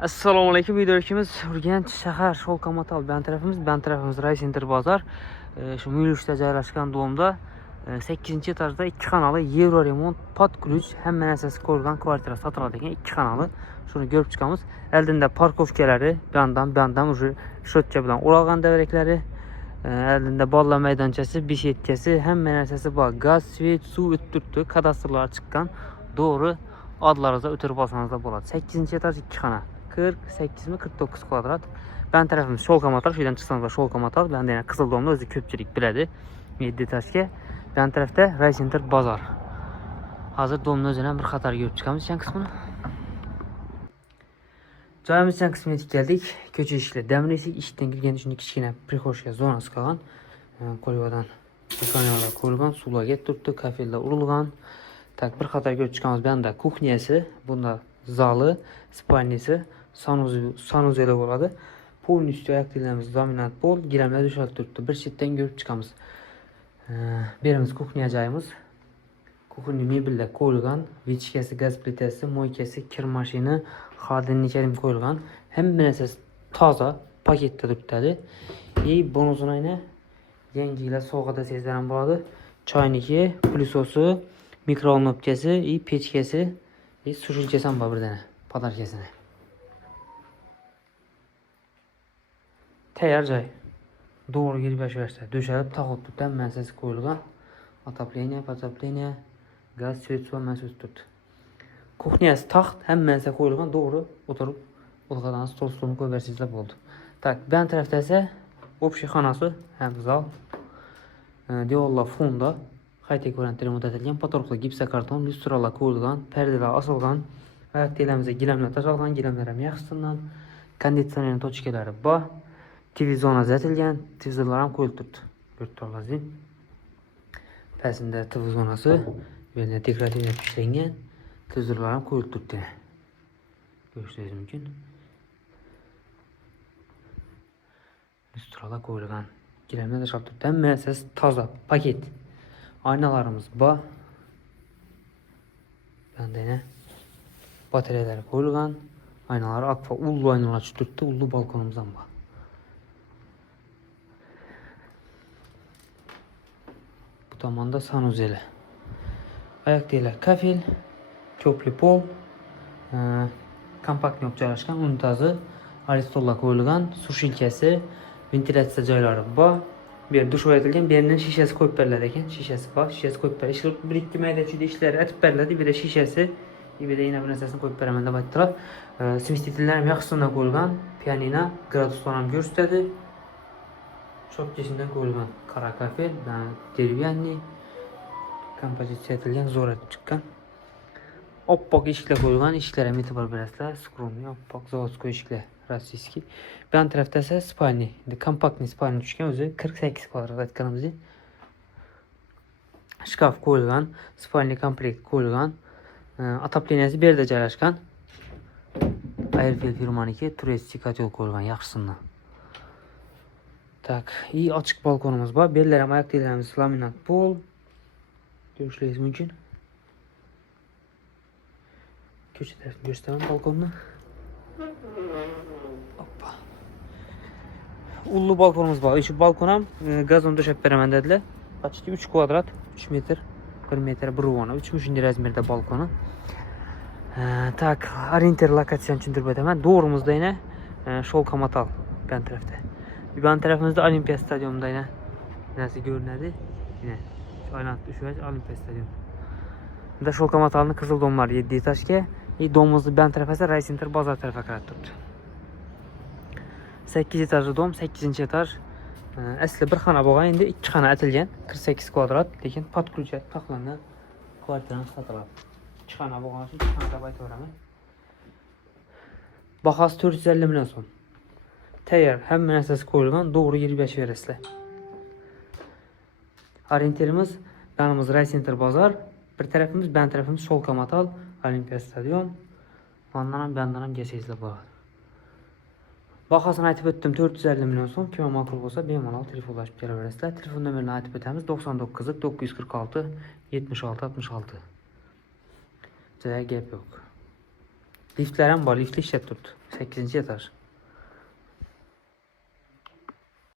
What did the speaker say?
Assalomu alaykum. Videolarimiz Urganch shahar Sholqomatal ben tarafimiz Ray Center Bazar. Şu Mülüş'te joylashgan domda 8 etajda 2 xonali Euro remont pod ключ hamma narsasi ko'rgan kvartira sotiladi ekan. 2 xonali. Shuni ko'rib chiqamiz. Oldinda parkovkalari, bandan уже shotcha bilan o'ralgan davraklari, oldinda bolalar maydonchasi, beshetkasi, hamma narsasi bor. Gaz, svet, suv o'tib turibdi. Kadastrlar chiqqan. Doğru adlarınıza ötürüp alsanızda bo'ladi. 8 etaj 2 xona. 48 mi 49 kvadrat. Ben tarafimiz Sholqomatal. Şuradan çıksanızda Sholqomatal. Ben de yani Kızıldomda özü köpçülük biledi. 7 etajga. Ben tarafta Ray Center Bazar. Hazır domni özünden bir qator görüp çıkamiz içen kısmını. Joyimiz içen kısmına yetib keldik. Ko'cha eshiklar damlaysiz, eshikdan kirgan uchun kichkina prixoshka zonasi qolgan. Qo'yvadan do'konlar qo'yilgan, suvlarga turibdi, kafellar urilgan. Tak bir qator görüp çıkamiz. Bunda kuxnyasi, bunda zali, spalnisi, sanuzeli bo'ladi. Polni üstü ayaklarımız dominant pol, giramlar döşalib turibdi. Bir chetdan görüp chiqamiz. Berimiz kuxnya joyimiz. Kuxnya mebellar qo'yilgan, vichkasi, gaz plitasi, moykasi, kir mashina, xodinlik qo'yilgan. Hamma narsasi toza paketda turibdi. Bonusini ayna yangilar soğukda sezdiren bo'ladi. Choyniki, plyusosi, mikrovolnovkasi, pechkasi, sushilchasi ham bor bir dana, podarkasini. Tayyor joy. Doğru girib yashaversa, döşalib, taqib turibdi, narsasi qo'yilgan. Отопление, gaz, svet, suv narsasi turibdi. Kuxnyasi taxt, hamma narsa qo'yilgan, to'g'ri o'tirib, o'lqadan stol-stolni qo'yib bersangizlar bo'ldi. Tak, ben tarafda esa общий xonasi, ham zal. Devorlar fonda high-tech variantda remont etilgan, potorqli gipsokarton, lyustralar qo'yilgan, perdelar osilgan, oyoq telamizga gilamlar tashalgan, gilamlar ham yaxshisidan, konditsioner tochkalari bor. TV zona zatilgan, televizorlar ham qo'yilib turibdi. Ko'rib turibsizlar. Pastida TV zonasi, yana dekorativ ishlangan, televizorlar ham qo'yilib turibdi. Ko'rishingiz mumkin. Lyustralar qo'yilgan, gilamlar tashalib turibdi. Hamma narsasi toza, paket. Aynalarımız bor. Bunda yana batareyalar qo'yilgan, aynalar akfa ullu aynalar turibdi, ullu balkonimiz ham bor. Bu tomonda sanuzeli. Ayaktelar kafel, ko'pli pol, kompaktni joylashgan, unitazi, aristollar qo'yilgan, sushilkasi, ventilyatsiya joylari bor. Bir duş o'rnatilgan, bir yerdan shishasi qo'yib beriladi ekan, shishasi bor, shishasi qo'yib beriladi. Bir ikki mayda chuyda ishlar aytib beriladi, bir de shishasi, bir de yana bir narsasini qo'yib beraman deb aytdilar. Smestitellar ham yaxshisidan qo'yilgan, pianino, graduslar ham ko'rsatadi. Shopkasidan qo'yilgan qora kafel, derivyaniy kompozitsiya etilgan, zo'r etib chiqqan. Oppoq eshiklar qo'yilgan, eshiklar ham e'tibor berasizlar, skromli oppoq zavodskiy eshiklar, rossiyskiy. Ben tarafda esa spalni, kompaktni spalni tushgan, o'zi 48 kvadrat aytganimiz. Shkaf qo'yilgan, spalni komplekt qo'yilgan. Отопленияsi bu yerda joylashgan. Airfield firmaniki turistik kotel qo'yilgan yaxshisidan. Tak, iyi açık balkonumuz var. Bellar ham ayaklarimiz laminat pol. Ko'rishingiz mumkin. Ko'cha tarafini ko'rsataman balkonni. Hoppa. Ullu balkonumuz var. Şu balkon ham gazon döşep beraman dedilar. Почти 3 kvadrat, 3 metr, 1 metr bir uvana, 3 shunday razmerda balkoni. Tak, orienter lokatsiyani tushuntirib o'taman. Doğrumuzda yana Sholqomatal ben tarafda. Ben tarafımızda Olimpiya stadionunda yine nasıl görünüyordu? Yine şu aynen düşüyor Olimpiya stadyumu. Burada Sholqomatal'ın Kızıldomlar 7 etajga, domumuzda ben tarafı Ray Center Bazar tarafa qarab turibdi. 8 etajli dom, 8 etaj. Asli bir xona bo'lgan, endi 2 xona atilgan, 48 kvadrat, lekin pod ключ taqlangan kvartirani sotiladi. 2 xona bo'lgan uchun 2 xona deb aytaveraman. Bahası 450 milyon so'm. Tayyor, hamma narsasi qo'yilgan, to'g'ri girib yashayverasizlar. Orienterimiz yanımız Ray Center Bazar, bir tarafimiz, ben tarafimiz Sholqomatal, Olimpiya stadion. Ondan ham bandan ham kelsangiz bo'ladi. Bahasini aytib o'tdim, 450 milyon so'm. Kim ma'qul bo'lsa, bemalol telefonlashib kelaverasizlar. Telefon nomerini aytib o'tamiz: 99 946 76 66. Joy gap yo'q. Liftlar ham bor, liftli ishlab turibdi. 8-ci etaj.